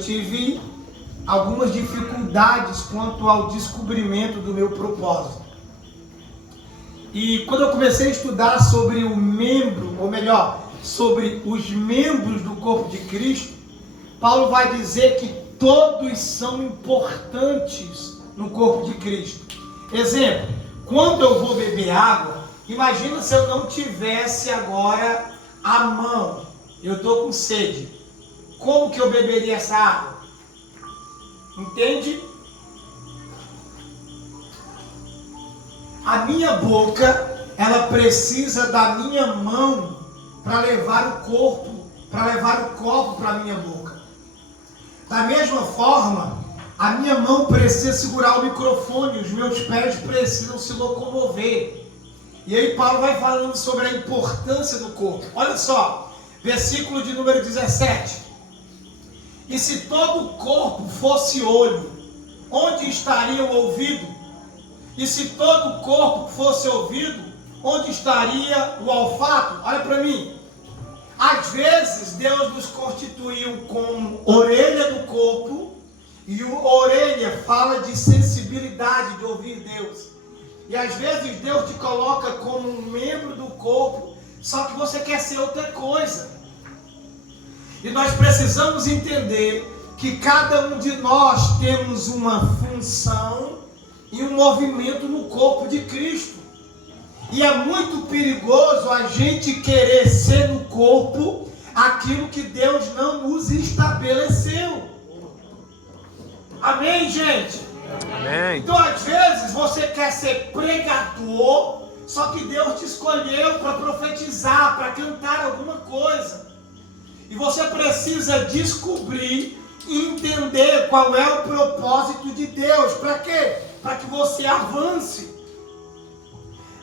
Tive algumas dificuldades quanto ao descobrimento do meu propósito. E quando eu comecei a estudar sobre o membro, ou melhor, sobre os membros do corpo de Cristo, Paulo vai dizer que todos são importantes no corpo de Cristo. Exemplo, quando eu vou beber água, imagina se eu não tivesse agora a mão, eu estou com sede. Como que eu beberia essa água? Entende? A minha boca, ela precisa da minha mão para levar o corpo, para levar o copo para a minha boca. Da mesma forma, a minha mão precisa segurar o microfone, os meus pés precisam se locomover. E aí Paulo vai falando sobre a importância do corpo. Olha só, versículo de número 17. E se todo o corpo fosse olho, onde estaria o ouvido? E se todo o corpo fosse ouvido, onde estaria o olfato? Olha para mim. Às vezes Deus nos constituiu como orelha do corpo, e o orelha fala de sensibilidade, de ouvir Deus. E às vezes Deus te coloca como um membro do corpo, só que você quer ser outra coisa. E nós precisamos entender que cada um de nós temos uma função e um movimento no corpo de Cristo. E é muito perigoso a gente querer ser no corpo aquilo que Deus não nos estabeleceu. Amém, gente? Amém. Então, às vezes, você quer ser pregador, só que Deus te escolheu para profetizar, para cantar alguma coisa. E você precisa descobrir e entender qual é o propósito de Deus. Para quê? Para que você avance.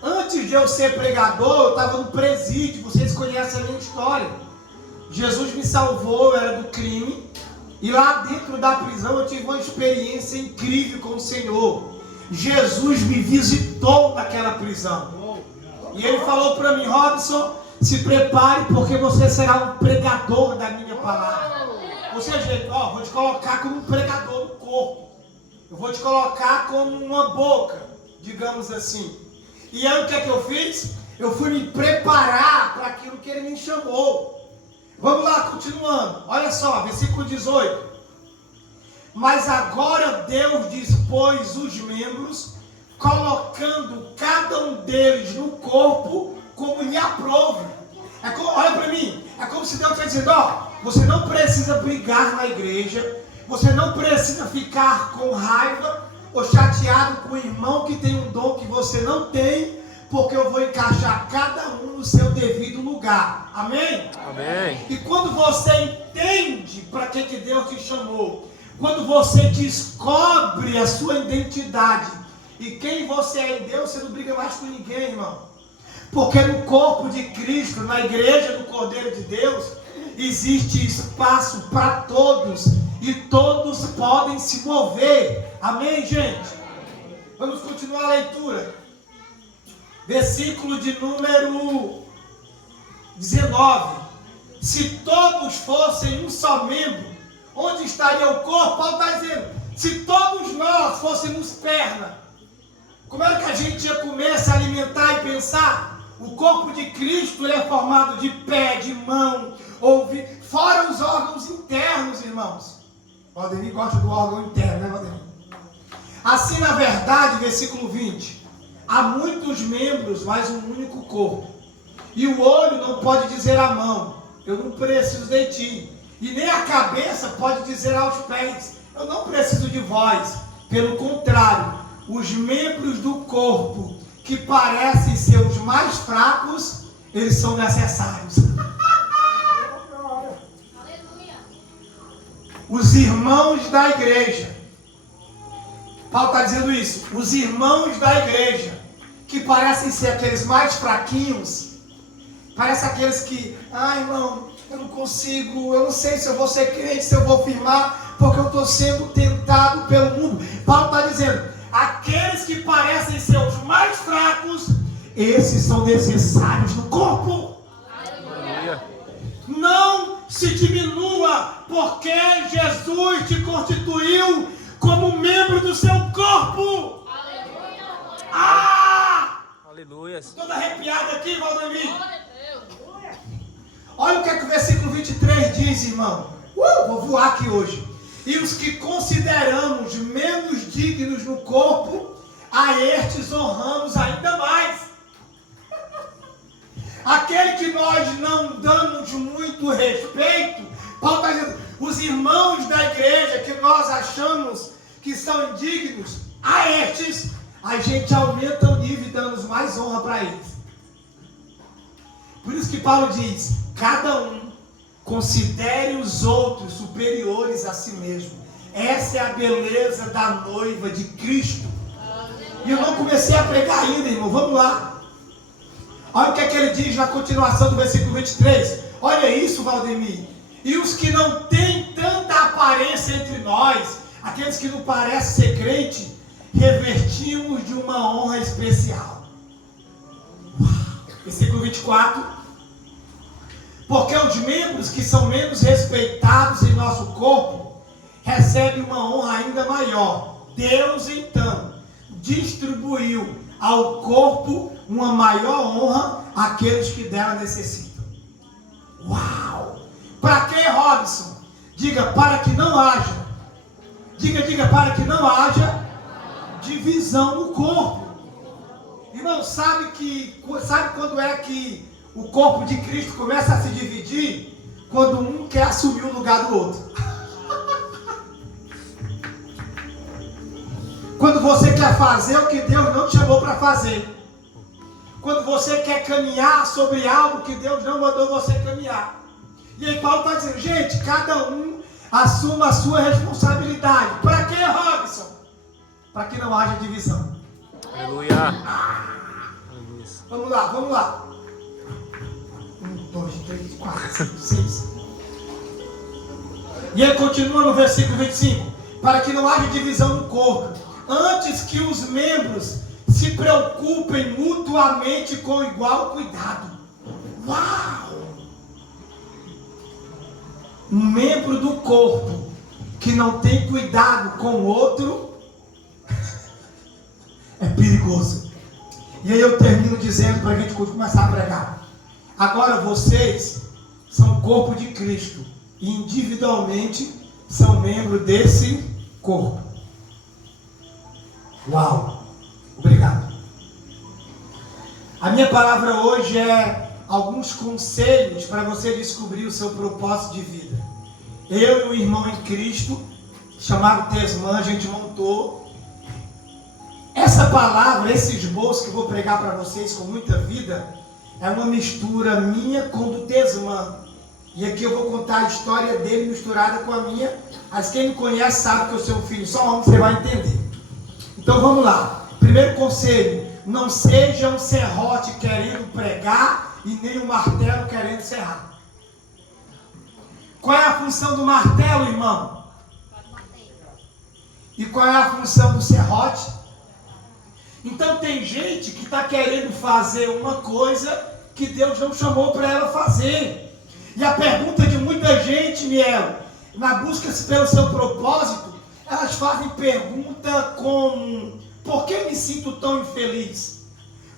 Antes de eu ser pregador, eu estava no presídio. Vocês conhecem a minha história. Jesus me salvou, eu era do crime. E lá dentro da prisão eu tive uma experiência incrível com o Senhor. Jesus me visitou naquela prisão. E ele falou para mim: Robson, se prepare, porque você será um pregador da minha palavra. Ou seja, vou te colocar como um pregador no corpo. Eu vou te colocar como uma boca, digamos assim. E aí o que é que eu fiz? Eu fui me preparar para aquilo que ele me chamou. Vamos lá, continuando. Olha só, versículo 18. Mas agora Deus dispôs os membros, colocando cada um deles no corpo como lhe aprouve. Olha para mim, é como se Deus está dizendo: você não precisa brigar na igreja, você não precisa ficar com raiva ou chateado com o irmão que tem um dom que você não tem, porque eu vou encaixar cada um no seu devido lugar. Amém? Amém. E quando você entende para que Deus te chamou, quando você descobre a sua identidade e quem você é em Deus, você não briga mais com ninguém, irmão. Porque no corpo de Cristo, na igreja do Cordeiro de Deus, existe espaço para todos e todos podem se mover. Amém, gente? Vamos continuar a leitura. Versículo de número 19. Se todos fossem um só membro, onde estaria o corpo? Paulo está dizendo: se todos nós fôssemos perna, como é que a gente ia comer, se alimentar e pensar? O corpo de Cristo ele é formado de pé, de mão, ouvido, fora os órgãos internos, irmãos. O Ademir gosta do órgão interno, né, Ademir? Assim, na verdade, versículo 20, há muitos membros, mas um único corpo. E o olho não pode dizer à mão: eu não preciso de ti. E nem a cabeça pode dizer aos pés: eu não preciso de vós. Pelo contrário, os membros do corpo que parecem ser os mais fracos, eles são necessários. Os irmãos da igreja, Paulo está dizendo isso, os irmãos da igreja, que parecem ser aqueles mais fraquinhos, parecem aqueles que, irmão, eu não consigo, eu não sei se eu vou ser crente, se eu vou firmar, porque eu estou sendo tentado pelo mundo. Paulo está dizendo: aqueles que parecem ser os mais fracos, esses são necessários no corpo. Aleluia. Não se diminua, porque Jesus te constituiu como membro do seu corpo. Aleluia. Ah! Aleluia. Todo arrepiado aqui, Valdemir. Olha o que é que o versículo 23 diz, irmão. Vou voar aqui hoje. E os que consideramos menos dignos no corpo, a estes honramos ainda mais. Aquele que nós não damos muito respeito, Paulo está dizendo, os irmãos da igreja que nós achamos que são indignos, a estes a gente aumenta o nível e damos mais honra para eles. Por isso que Paulo diz, cada um considere os outros superiores a si mesmo. Essa é a beleza da noiva de Cristo. E eu não comecei a pregar ainda, irmão. Vamos lá. Olha o que é que ele diz na continuação do versículo 23. Olha isso, Valdemir. E os que não têm tanta aparência entre nós, aqueles que não parecem ser crente, revertimos de uma honra especial. Versículo 24. Porque os membros que são menos respeitados em nosso corpo recebem uma honra ainda maior. Deus, então, distribuiu ao corpo uma maior honra àqueles que dela necessitam. Uau! Para que, Robson? Diga, para que não haja. Diga, para que não haja divisão no corpo. Irmão, sabe quando é que o corpo de Cristo começa a se dividir? Quando um quer assumir o lugar do outro. Quando você quer fazer o que Deus não te chamou para fazer. Quando você quer caminhar sobre algo que Deus não mandou você caminhar. E aí Paulo está dizendo, gente, cada um assuma a sua responsabilidade. Para que, Robson? Para que não haja divisão. Aleluia. Vamos lá. 1, 2, 3, 4, 5, 6. E ele continua no versículo 25. Para que não haja divisão no corpo, antes que os membros se preocupem mutuamente com igual cuidado. Uau! Um membro do corpo que não tem cuidado com o outro é perigoso. E aí eu termino dizendo para a gente começar a pregar. Agora vocês são corpo de Cristo e individualmente são membro desse corpo. Uau! Obrigado. A minha palavra hoje é alguns conselhos para você descobrir o seu propósito de vida. Eu e um irmão em Cristo, chamado Tesman, a gente montou essa palavra, esse esboço que eu vou pregar para vocês com muita vida, é uma mistura minha com do Tesman. E aqui eu vou contar a história dele misturada com a minha. Mas quem me conhece sabe que eu sou um filho só homem, você vai entender. Então vamos lá. Primeiro conselho, não seja um serrote querendo pregar e nem um martelo querendo serrar. Qual é a função do martelo, irmão? E qual é a função do serrote? Então tem gente que está querendo fazer uma coisa que Deus não chamou para ela fazer. E a pergunta de muita gente, Miel, na busca pelo seu propósito, elas fazem pergunta como: por que me sinto tão infeliz?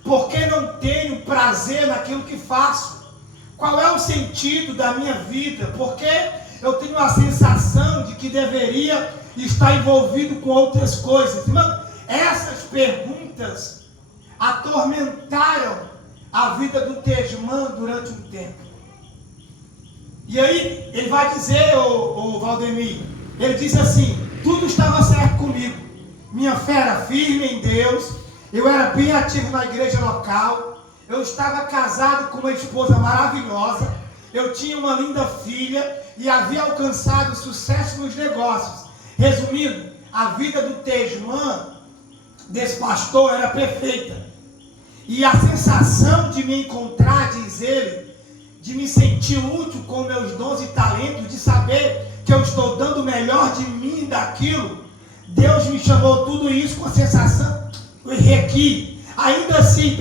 Por que não tenho prazer naquilo que faço? Qual é o sentido da minha vida? Por que eu tenho a sensação de que deveria estar envolvido com outras coisas? Irmão, essas perguntas atormentaram a vida do Tesman durante um tempo. E aí ele vai dizer, o Valdemir, ele diz assim: tudo estava certo comigo, minha fé era firme em Deus, eu era bem ativo na igreja local, eu estava casado com uma esposa maravilhosa, eu tinha uma linda filha e havia alcançado sucesso nos negócios. Resumindo, a vida do Tesman, desse pastor, era perfeita. E a sensação de me encontrar, diz ele, de me sentir útil com meus dons e talentos, de saber que eu estou dando o melhor de mim daquilo, Deus me chamou tudo isso com a sensação, eu errei aqui, ainda assim,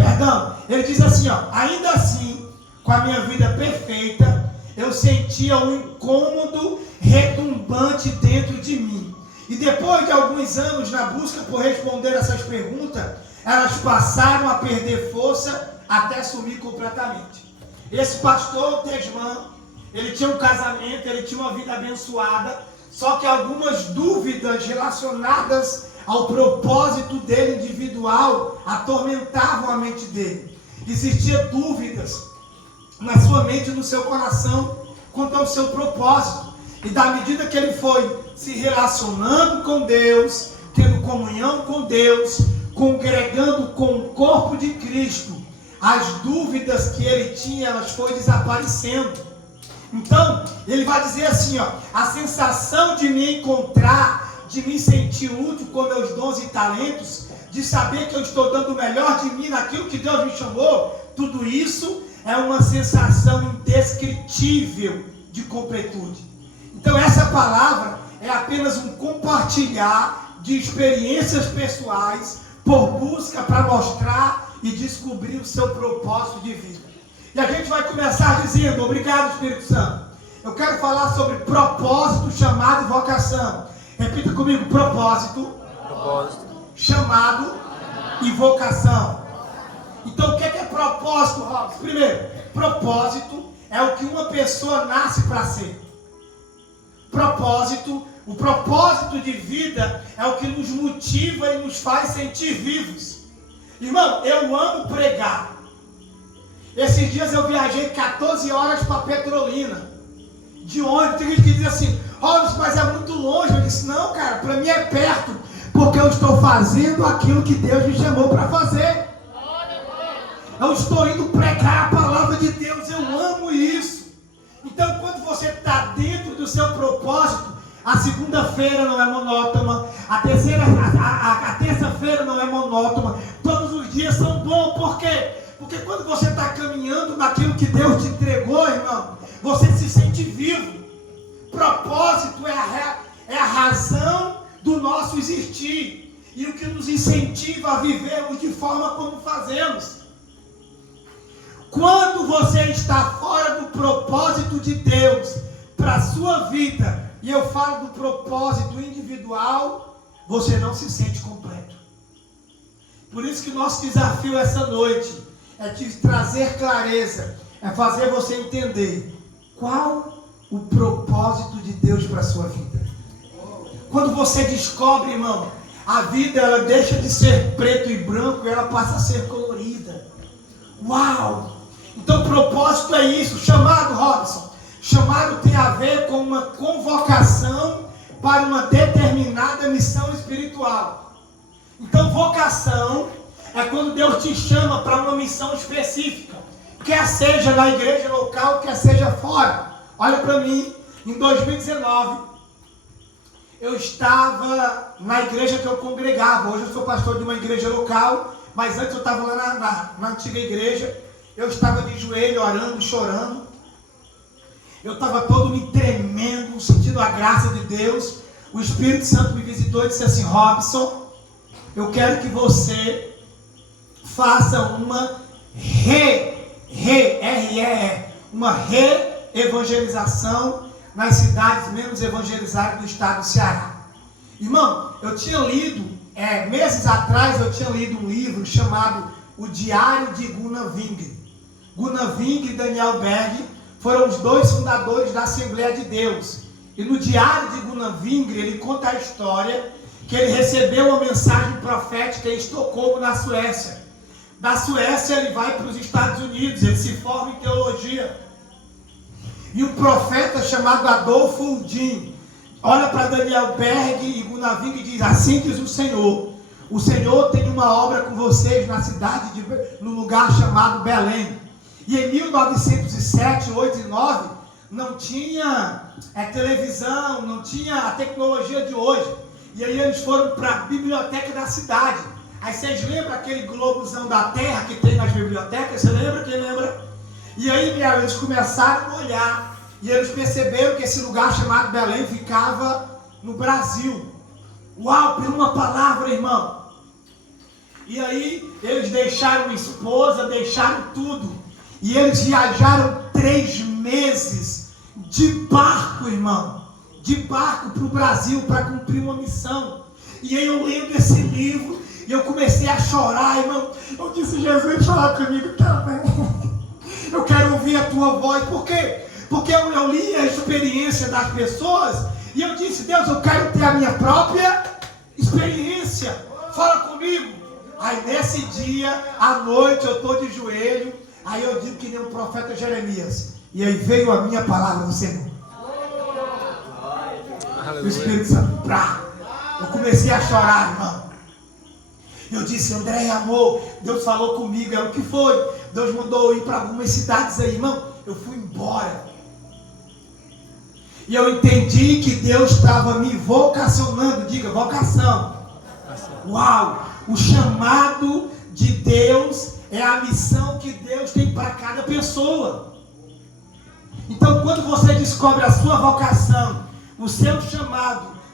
ele diz assim, ainda assim, com a minha vida perfeita, eu sentia um incômodo retumbante dentro de mim. E depois de alguns anos na busca por responder essas perguntas, elas passaram a perder força até sumir completamente. Esse pastor Tesman, ele tinha um casamento, ele tinha uma vida abençoada, só que algumas dúvidas relacionadas ao propósito dele individual atormentavam a mente dele. Existiam dúvidas na sua mente e no seu coração quanto ao seu propósito. E da medida que ele foi se relacionando com Deus, tendo comunhão com Deus, congregando com o corpo de Cristo, as dúvidas que ele tinha, elas foram desaparecendo. Então, ele vai dizer assim, a sensação de me encontrar, de me sentir útil com meus dons e talentos, de saber que eu estou dando o melhor de mim naquilo que Deus me chamou, tudo isso é uma sensação indescritível de completude. Então essa palavra é apenas um compartilhar de experiências pessoais por busca para mostrar e descobrir o seu propósito de vida. E a gente vai começar dizendo, obrigado Espírito Santo, eu quero falar sobre propósito, chamado e vocação. Repita comigo, propósito, chamado e vocação. Então o que é propósito, Robson? Primeiro, propósito é o que uma pessoa nasce para ser. Propósito, o propósito de vida é o que nos motiva e nos faz sentir vivos. Irmão, eu amo pregar. Esses dias eu viajei 14 horas para Petrolina, de ônibus. Tem gente que diz assim, Robson, mas é muito longe. Eu disse, não cara, para mim é perto, porque eu estou fazendo aquilo que Deus me chamou para fazer. Eu estou indo pregar a palavra de Deus, eu amo isso. Então, quando você está dentro do seu propósito, a segunda-feira não é monótona, a terça-feira não é monótona, todos os dias são bons. Por quê? Porque quando você está caminhando naquilo que Deus te entregou, irmão, você se sente vivo. Propósito é a razão do nosso existir e o que nos incentiva a vivermos de forma como fazemos. Quando você está fora do propósito de Deus para a sua vida, e eu falo do propósito individual, você não se sente completo. Por isso que o nosso desafio essa noite é te trazer clareza, é fazer você entender qual o propósito de Deus para a sua vida. Quando você descobre, irmão, a vida ela deixa de ser preto e branco e ela passa a ser colorida. Uau! Então propósito é isso. Chamado, Robson, chamado tem a ver com uma convocação para uma determinada missão espiritual. Então vocação é quando Deus te chama para uma missão específica, quer seja na igreja local, quer seja fora. Olha para mim, em 2019 eu estava na igreja que eu congregava. Hoje eu sou pastor de uma igreja local, mas antes eu estava lá na antiga igreja. Eu estava de joelho, orando, chorando. Eu estava todo me tremendo, sentindo a graça de Deus. O Espírito Santo me visitou e disse assim, Robson, eu quero que você faça uma re-evangelização nas cidades menos evangelizadas do estado do Ceará. Irmão, eu tinha lido, meses atrás eu tinha lido um livro chamado O Diário de Gunnar Wingre. Gunnar Wingre e Daniel Berg foram os dois fundadores da Assembleia de Deus. E no Diário de Gunnar Wingre, ele conta a história que ele recebeu uma mensagem profética em Estocolmo, na Suécia. Da Suécia ele vai para os Estados Unidos, ele se forma em teologia. E um profeta chamado Adolfo Uldin olha para Daniel Berg e Gunnar Wingre e diz, assim diz o Senhor tem uma obra com vocês na cidade, no lugar chamado Belém. E em 1907, 8 e 9, não tinha televisão, não tinha a tecnologia de hoje. E aí eles foram para a biblioteca da cidade. Aí vocês lembram aquele globozão da terra que tem nas bibliotecas? Você lembra? Quem lembra? E aí, eles começaram a olhar. E eles perceberam que esse lugar chamado Belém ficava no Brasil. Uau, por uma palavra, irmão. E aí, eles deixaram esposa, deixaram tudo. E eles viajaram 3 meses de barco, irmão, de barco para o Brasil para cumprir uma missão. E aí eu lendo esse livro e eu comecei a chorar, irmão. Eu disse: Jesus, fala comigo também. Eu quero ouvir a tua voz. Por quê? Porque eu li a experiência das pessoas e eu disse: Deus, eu quero ter a minha própria experiência. Fala comigo. Aí nesse dia, à noite, eu estou de joelho. Aí eu digo que nem o profeta Jeremias. E aí veio a minha palavra do Senhor. O Espírito Santo, eu comecei a chorar, irmão. Eu disse: André, amor, Deus falou comigo. É o que foi? Deus mandou eu ir para algumas cidades aí, irmão. Eu fui embora. E eu entendi que Deus estava me vocacionando. Diga, vocação. Uau! O chamado de Deus é a missão que Deus tem para cada pessoa. Então, quando você descobre a sua vocação, o seu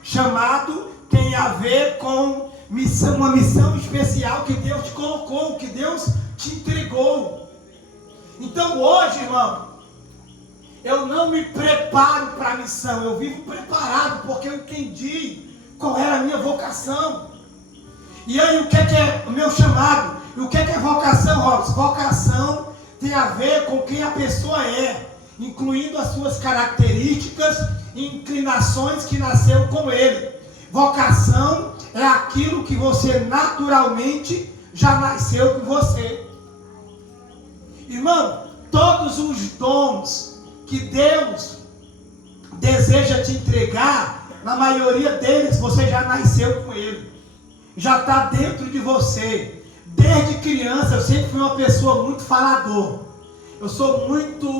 chamado tem a ver com missão, uma missão especial que Deus te colocou, que Deus te entregou. Então hoje, irmão, eu não me preparo para a missão, eu vivo preparado porque eu entendi qual era a minha vocação. E aí, o que é o meu chamado? E o que é vocação, Robson? Vocação tem a ver com quem a pessoa é, incluindo as suas características e inclinações que nasceu com ele. Vocação é aquilo que você naturalmente já nasceu com você. Irmão, todos os dons que Deus deseja te entregar, na maioria deles você já nasceu com ele. Já está dentro de você. Desde criança eu sempre fui uma pessoa muito falador. Eu sou muito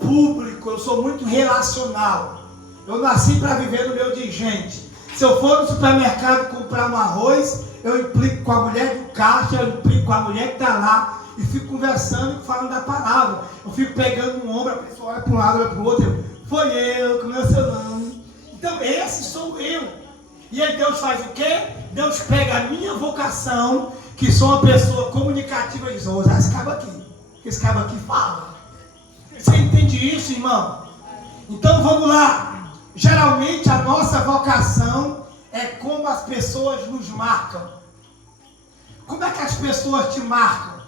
público, eu sou muito relacional. Eu nasci para viver no meio de gente. Se eu for no supermercado comprar um arroz, eu implico com a mulher do caixa, eu implico com a mulher que está lá e fico conversando e falando da palavra. Eu fico pegando um ombro, a pessoa olha para um lado, olha para o outro. Foi eu, como é o seu nome? Então esse sou eu. E aí Deus faz o quê? Deus pega a minha vocação, que sou uma pessoa comunicativa, e diz: vou usar esse cabo aqui. Esse cabo aqui fala. Você entende isso, irmão? Então vamos lá. Geralmente a nossa vocação é como as pessoas nos marcam. Como é que as pessoas te marcam?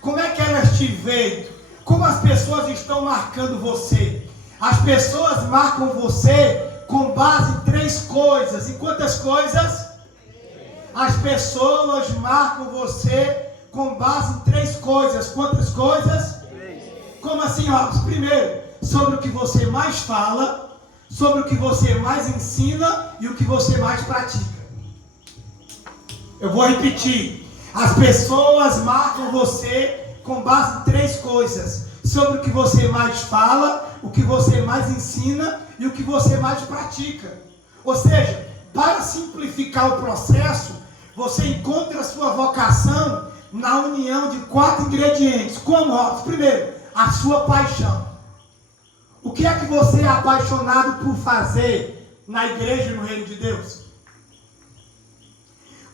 Como é que elas te veem? Como as pessoas estão marcando você? As pessoas marcam você com base em 3 coisas. Em quantas coisas? As pessoas marcam você com base em 3 coisas. Quantas coisas? 3. Como assim, Robson? Primeiro, sobre o que você mais fala, sobre o que você mais ensina e o que você mais pratica. Eu vou repetir. As pessoas marcam você com base em 3 coisas. Sobre o que você mais fala, o que você mais ensina e o que você mais pratica. Ou seja, para simplificar o processo, você encontra a sua vocação na união de 4 ingredientes. Como, Robson? Primeiro, a sua paixão. O que é que você é apaixonado por fazer na igreja e no reino de Deus?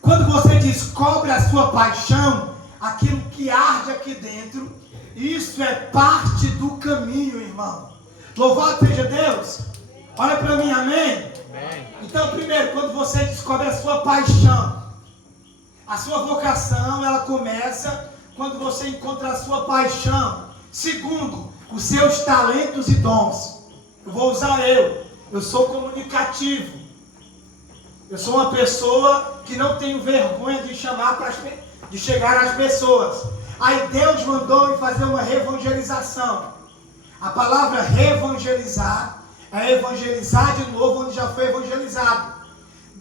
Quando você descobre a sua paixão, aquilo que arde aqui dentro, isso é parte do caminho, irmão. Louvado seja Deus. Olha para mim, amém? Então, primeiro, quando você descobre a sua paixão, a sua vocação, ela começa quando você encontra a sua paixão. Segundo, os seus talentos e dons. Eu vou usar eu sou comunicativo. Eu sou uma pessoa que não tenho vergonha de chegar às pessoas. Aí Deus mandou me fazer uma revangelização. A palavra revangelizar é evangelizar de novo onde já foi evangelizado.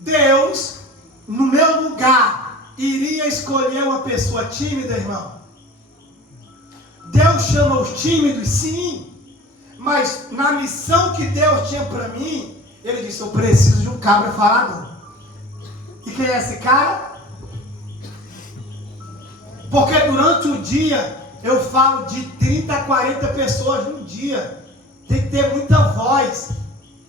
Deus, no meu lugar, iria escolher uma pessoa tímida, irmão? Deus chama os tímidos, sim. Mas na missão que Deus tinha para mim, Ele disse: eu preciso de um cabra falador. E quem é esse cara? Porque durante o dia eu falo de 30 a 40 pessoas num dia. Tem que ter muita voz.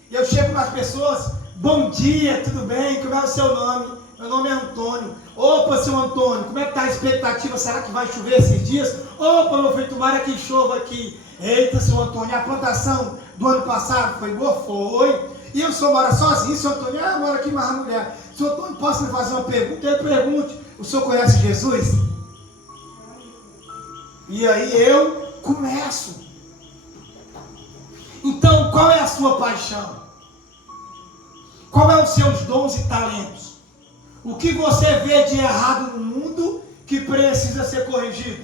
E eu chego nas pessoas: bom dia, tudo bem? Como é o seu nome? Meu nome é Antônio. Opa, seu Antônio, como é que está a expectativa? Será que vai chover esses dias? Opa, meu filho, tomara que chova aqui. Eita, seu Antônio, a plantação do ano passado foi boa? Foi. E o senhor mora sozinho, seu Antônio? Ah, mora aqui, mas a mulher. Seu Antônio, posso lhe fazer uma pergunta? Ele pergunte, o senhor conhece Jesus? E aí eu começo. Então, qual é a sua paixão? Qual é os seus dons e talentos? O que você vê de errado no mundo que precisa ser corrigido?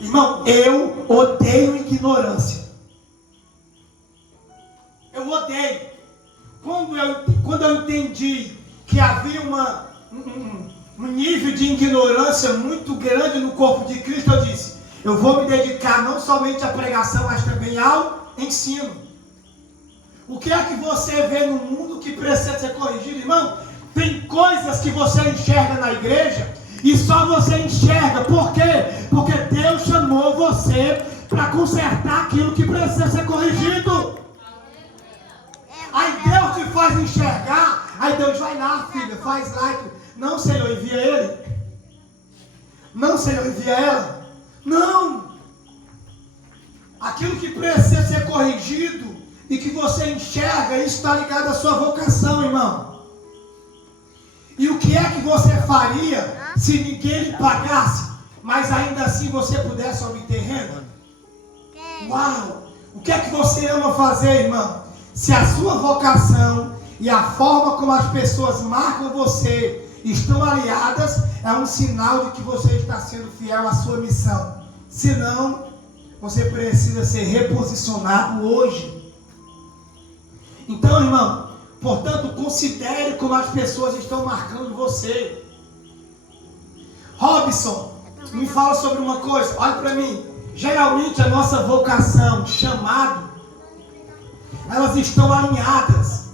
Irmão, eu odeio ignorância. Eu odeio. Quando eu entendi que havia um nível de ignorância muito grande no corpo de Cristo, eu disse, eu vou me dedicar não somente à pregação, mas também ao ensino. O que é que você vê no mundo que precisa ser corrigido, irmão? Tem coisas que você enxerga na igreja e só você enxerga. Por quê? Porque Deus chamou você para consertar aquilo que precisa ser corrigido. Aí Deus te faz enxergar. Aí Deus vai lá, filha, faz lá. Não, Senhor, envia ele. Não, Senhor, envia ela. Não. Aquilo que precisa ser corrigido e que você enxerga, isso está ligado à sua vocação, irmão. E o que é que você faria se ninguém lhe pagasse, mas ainda assim você pudesse obter renda? Uau! O que é que você ama fazer, irmão? Se a sua vocação e a forma como as pessoas marcam você estão aliadas, é um sinal de que você está sendo fiel à sua missão. Senão, você precisa ser reposicionado hoje. Então, irmão, portanto, considere como as pessoas estão marcando você. Robson, me fala sobre uma coisa. Olha para mim. Geralmente a nossa vocação, chamado, elas estão alinhadas.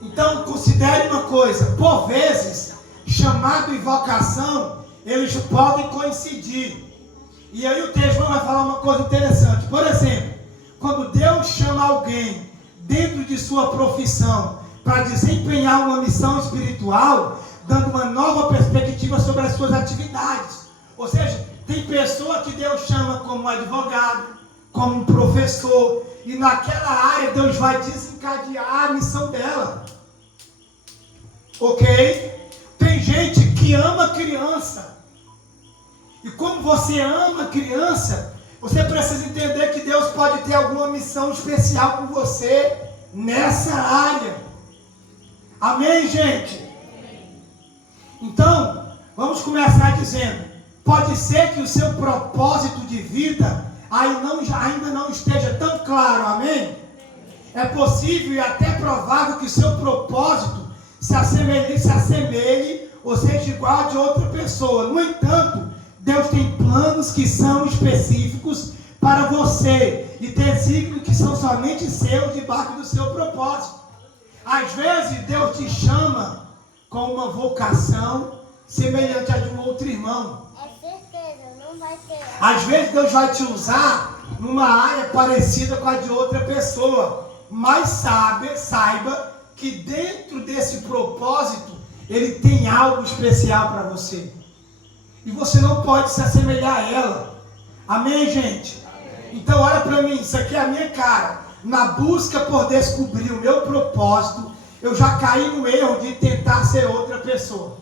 Então, considere uma coisa. Por vezes, chamado e vocação, eles podem coincidir. E aí o texto vai falar uma coisa interessante. Por exemplo, quando Deus chama alguém dentro de sua profissão para desempenhar uma missão espiritual, dando uma nova perspectiva sobre as suas atividades. Ou seja, tem pessoa que Deus chama como advogado, como professor, e naquela área Deus vai desencadear a missão dela. Ok? Tem gente que ama criança. E como você ama criança, você precisa entender que Deus pode ter alguma missão especial com você nessa área. Amém, gente? Então, vamos começar dizendo, pode ser que o seu propósito de vida ainda não esteja tão claro, amém? É possível e até provável que o seu propósito se assemelhe ou seja igual a de outra pessoa. No entanto, Deus tem planos que são específicos para você e desígnios que são somente seus debaixo do seu propósito. Às vezes Deus te chama com uma vocação semelhante à de um outro irmão. É certeza, não vai ter. Às vezes Deus vai te usar numa área parecida com a de outra pessoa. Mas saiba que dentro desse propósito Ele tem algo especial para você. E você não pode se assemelhar a ela. Amém, gente? Amém. Então olha para mim, isso aqui é a minha cara. Na busca por descobrir o meu propósito, eu já caí no erro de tentar ser outra pessoa.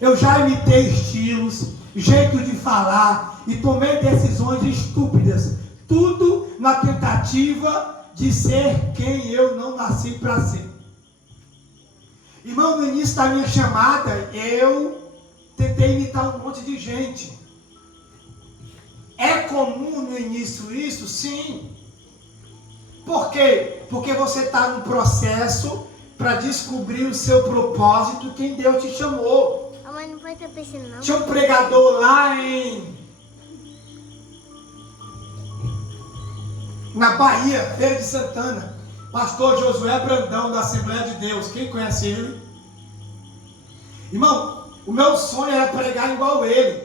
Eu já imitei estilos, jeito de falar e tomei decisões estúpidas. Tudo na tentativa de ser quem eu não nasci para ser. Irmão, no início da minha chamada, eu tentei imitar um monte de gente. É comum no início isso? Sim. Por quê? Porque você está no processo para descobrir o seu propósito, quem Deus te chamou. A mãe não pode estar pensando, não. Tinha um pregador lá na Bahia, Feira de Santana, pastor Josué Brandão, da Assembleia de Deus. Quem conhece ele? Irmão, o meu sonho era pregar igual ele.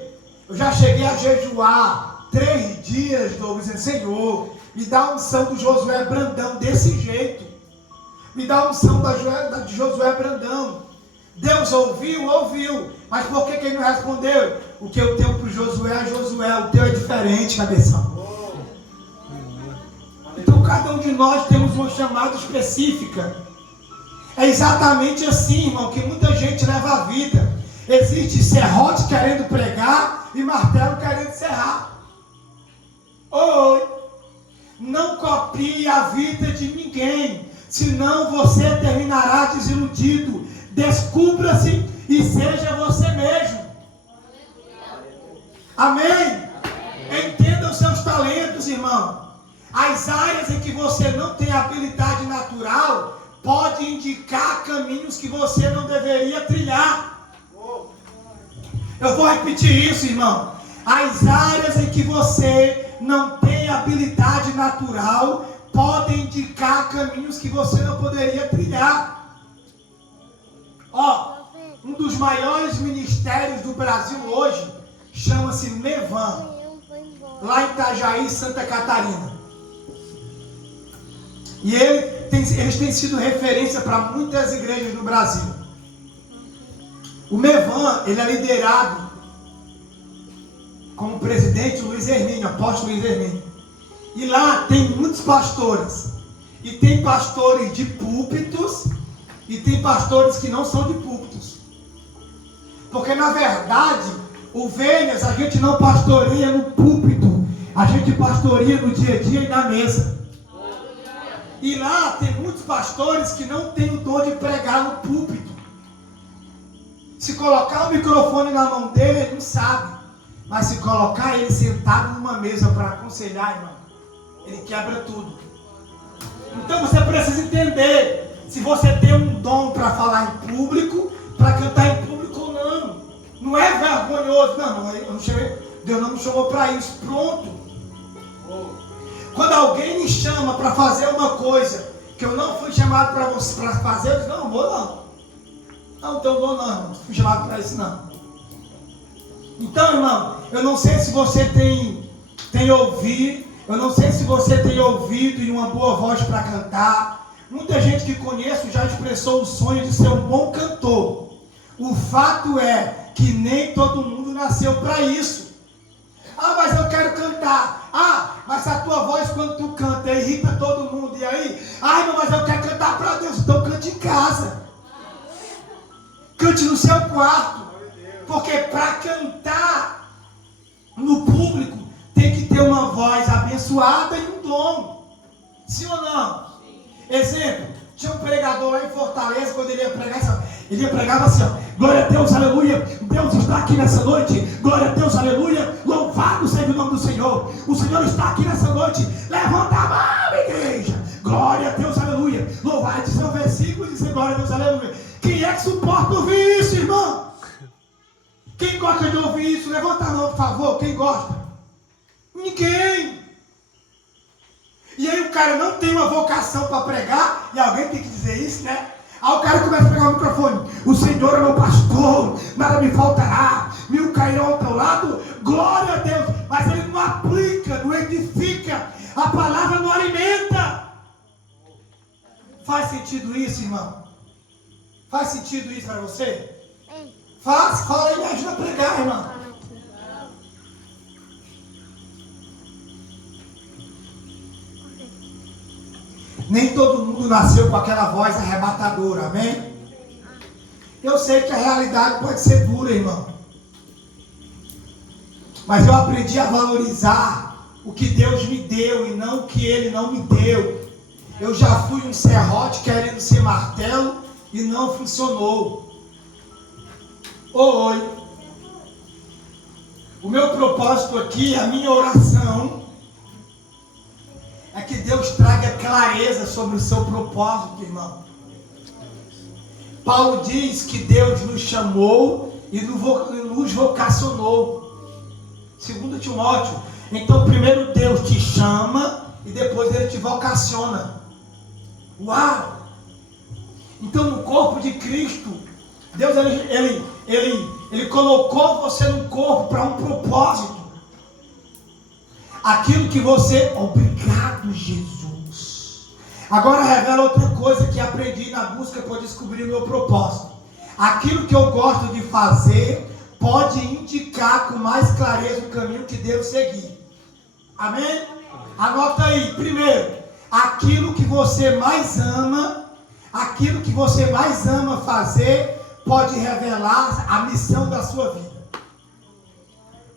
Eu já cheguei a jejuar 3 dias, dizendo, Senhor, me dá a unção do Josué Brandão desse jeito. Me dá a unção de Josué Brandão. Deus ouviu, mas por que ele não respondeu? O que eu tenho para Josué, o teu é diferente, cabeção. Então cada um de nós temos uma chamada específica. É exatamente assim, irmão, que muita gente leva a vida. Existe serrote querendo pregar e martelo querendo serrar. Oi! Não copie a vida de ninguém, senão você terminará desiludido. Descubra-se e seja você mesmo. Amém? Entenda os seus talentos, irmão. As áreas em que você não tem habilidade natural pode indicar caminhos que você não deveria trilhar. Eu vou repetir isso, irmão. As áreas em que você não tem habilidade natural podem indicar caminhos que você não poderia trilhar. Um dos maiores ministérios do Brasil hoje chama-se Mevan, lá em Itajaí, Santa Catarina. E eles têm sido referência para muitas igrejas no Brasil. O Mevan, ele é liderado como presidente Luiz Hermínio, apóstolo Luiz Hermínio. E lá tem muitos pastores. E tem pastores de púlpitos e tem pastores que não são de púlpitos. Porque na verdade, ovelhas a gente não pastoreia no púlpito, a gente pastoreia no dia a dia e na mesa. E lá tem muitos pastores que não têm o dom de pregar no púlpito. Se colocar o microfone na mão dele, ele não sabe. Mas se colocar ele sentado numa mesa para aconselhar, irmão, ele quebra tudo. Então você precisa entender se você tem um dom para falar em público, para cantar em público ou não. Não é vergonhoso, não. Deus não me chamou para isso. Pronto. Quando alguém me chama para fazer uma coisa que eu não fui chamado para fazer, eu digo, não vou não. Não vou não fui chamado para isso não. Então, irmão, eu não sei se você tem ouvido, eu não sei se você tem ouvido e uma boa voz para cantar. Muita gente que conheço já expressou o sonho de ser um bom cantor. O fato é que nem todo mundo nasceu para isso. Mas eu quero cantar. Mas a tua voz quando tu canta irrita todo mundo. E aí? Mas eu quero cantar para Deus. Então cante em casa. Cante no seu quarto. Porque para cantar no público tem que ter uma voz abençoada e um dom. Sim ou não? Exemplo, tinha um pregador lá em Fortaleza, quando ele ia pregar assim, glória a Deus, aleluia, Deus está aqui nessa noite, glória a Deus, aleluia, louvado seja o nome do Senhor, o Senhor está aqui nessa noite, levanta a mão, igreja, glória a Deus, aleluia, louvado, diz um versículo e diz glória a Deus, aleluia. Quem é que suporta ouvir isso, irmão? Quem gosta de ouvir isso, levanta a mão, por favor, quem gosta? Ninguém. E aí o cara não tem uma vocação para pregar, e alguém tem que dizer isso, né? Aí o cara começa a pegar o microfone, o Senhor é meu pastor, nada me faltará, mil cairão ao teu lado, glória a Deus, mas ele não aplica, não edifica, a palavra não alimenta. Faz sentido isso, irmão? Faz sentido isso para você? Faz, fala aí, me ajuda a pregar, irmão. Nem todo mundo nasceu com aquela voz arrebatadora, amém? Eu sei que a realidade pode ser dura, irmão. Mas eu aprendi a valorizar o que Deus me deu e não o que Ele não me deu. Eu já fui um serrote querendo ser martelo e não funcionou. Oi. O meu propósito aqui, a minha oração, é que Deus traga clareza sobre o seu propósito, irmão. Paulo diz que Deus nos chamou e nos vocacionou. 2 Timóteo. Então primeiro Deus te chama e depois Ele te vocaciona. Uau! Então no corpo de Cristo, Deus ele colocou você no corpo para um propósito. Aquilo que você... Obrigado, Jesus. Agora revela outra coisa que aprendi na busca para descobrir o meu propósito. aquilo que eu gosto de fazer pode indicar com mais clareza o caminho que devo seguir. Amém? Anota aí, primeiro, aquilo que você mais ama fazer pode revelar a missão da sua vida.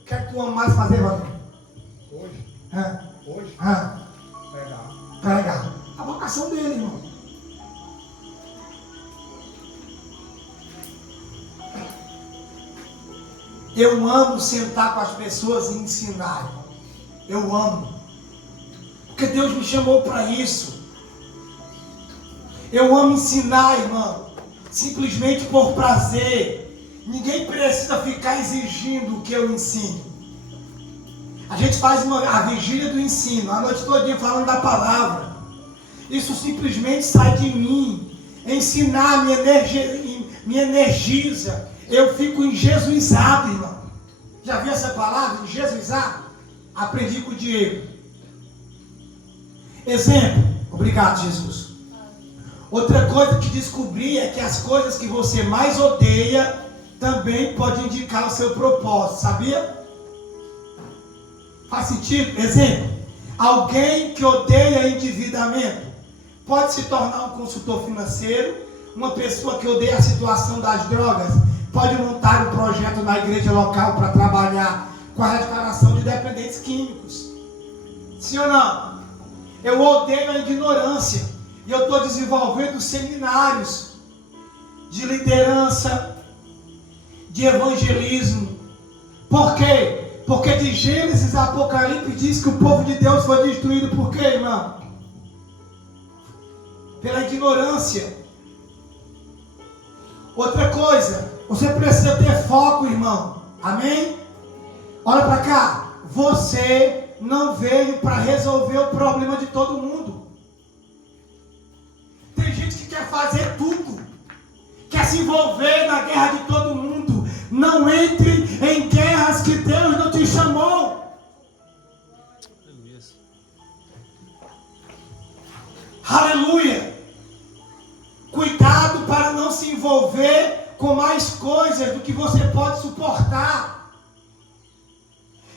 O que é que tu ama mais fazer, Valdir? Hoje? Hoje? Pregar. A vocação dele, irmão. Eu amo sentar com as pessoas e ensinar, irmão. Eu amo. Porque Deus me chamou para isso. Eu amo ensinar, irmão. Simplesmente por prazer. Ninguém precisa ficar exigindo o que eu ensino. A gente faz a vigília do ensino, a noite todinha falando da palavra. Isso simplesmente sai de mim. Ensinar me energiza. Eu fico enjesuizado, irmão. Já viu essa palavra, enjesuizado? Aprendi com o Diego. Exemplo. Obrigado, Jesus. Outra coisa que descobri é que as coisas que você mais odeia também pode indicar o seu propósito, sabia? Faz sentido? Exemplo. Alguém que odeia endividamento pode se tornar um consultor financeiro. Uma pessoa que odeia a situação das drogas pode montar um projeto na igreja local para trabalhar com a restauração de dependentes químicos. Sim ou não? Eu odeio a ignorância. E eu estou desenvolvendo seminários de liderança, de evangelismo. Por quê? Porque de Gênesis a Apocalipse diz que o povo de Deus foi destruído por quê, irmão? Pela ignorância. Outra coisa, você precisa ter foco, irmão. Amém? Olha para cá. Você não veio para resolver o problema de todo mundo. Tem gente que quer fazer tudo. Quer se envolver na guerra de todo mundo. Não entre em guerras que Deus não te chamou. Aleluia. Cuidado para não se envolver com mais coisas do que você pode suportar.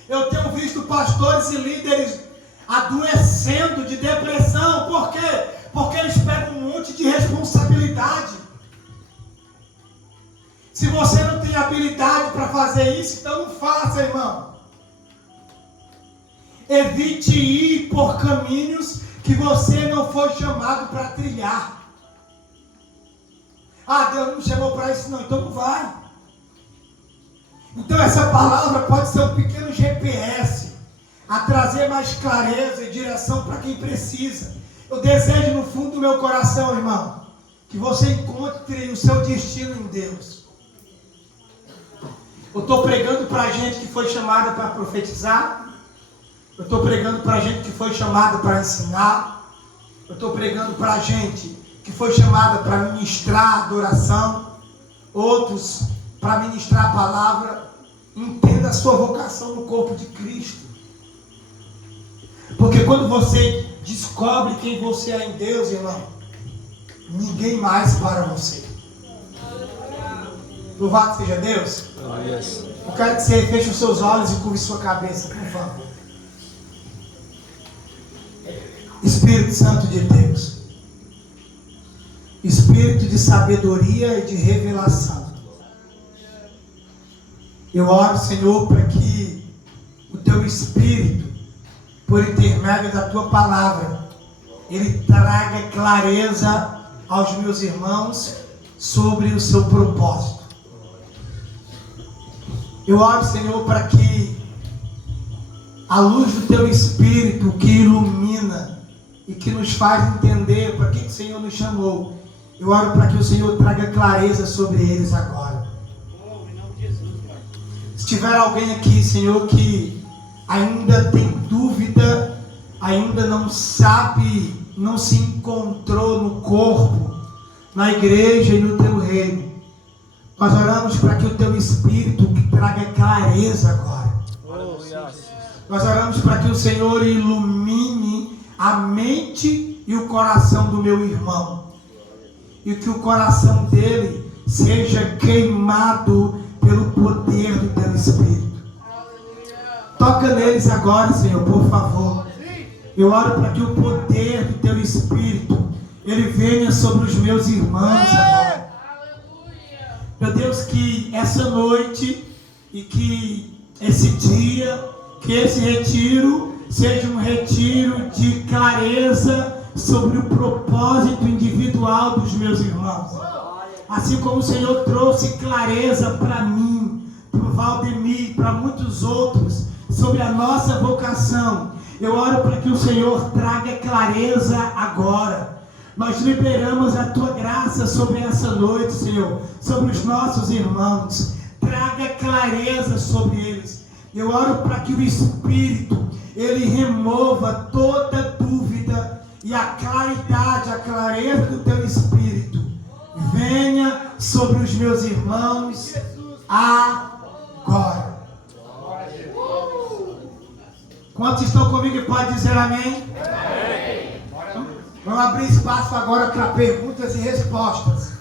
Eu tenho visto pastores e líderes adoecendo de depressão. Por quê? Porque eles pegam um monte de responsabilidade. Se você não tem habilidade para fazer isso, então não faça, irmão. Evite ir por caminhos que você não foi chamado para trilhar. Ah, Deus não me chamou para isso não, então não vai. Então essa palavra pode ser um pequeno GPS a trazer mais clareza e direção para quem precisa. Eu desejo no fundo do meu coração, irmão, que você encontre o seu destino em Deus. Eu estou pregando para gente que foi chamada para profetizar. Eu estou pregando para gente que foi chamada para ensinar. Eu estou pregando para gente que foi chamada para ministrar adoração. Outros para ministrar a palavra. Entenda a sua vocação no corpo de Cristo. Porque quando você descobre quem você é em Deus, irmão, ninguém mais para você. Louvado seja Deus. Eu quero que você feche os seus olhos e curve sua cabeça, por favor. Espírito Santo de Deus, Espírito de sabedoria e de revelação, eu oro, Senhor, para que o Teu Espírito, por intermédio da Tua palavra, Ele traga clareza aos meus irmãos sobre o seu propósito. Eu oro, Senhor, para que a luz do Teu Espírito que ilumina e que nos faz entender para que o Senhor nos chamou, eu oro para que o Senhor traga clareza sobre eles agora. Se tiver alguém aqui, Senhor, que ainda tem dúvida, ainda não sabe, não se encontrou no corpo, na igreja e no Teu reino, nós oramos para que o Teu Espírito traga clareza agora. Nós oramos para que o Senhor ilumine a mente e o coração do meu irmão, e que o coração dele seja queimado pelo poder do teu Espírito. Toca neles agora, Senhor, por favor. Eu oro para que o poder do teu Espírito, ele venha sobre os meus irmãos agora. Meu Deus, que essa noite e que esse dia, que esse retiro seja um retiro de clareza sobre o propósito individual dos meus irmãos. Assim como o Senhor trouxe clareza para mim, para o Valdemir, para muitos outros, sobre a nossa vocação, eu oro para que o Senhor traga clareza agora. Nós liberamos a Tua graça sobre essa noite, Senhor, sobre os nossos irmãos. Traga clareza sobre eles. Eu oro para que o Espírito, ele remova toda dúvida e a claridade, a clareza do Teu Espírito venha sobre os meus irmãos agora. Quantos estão comigo e podem dizer amém? Vamos abrir espaço agora para perguntas e respostas.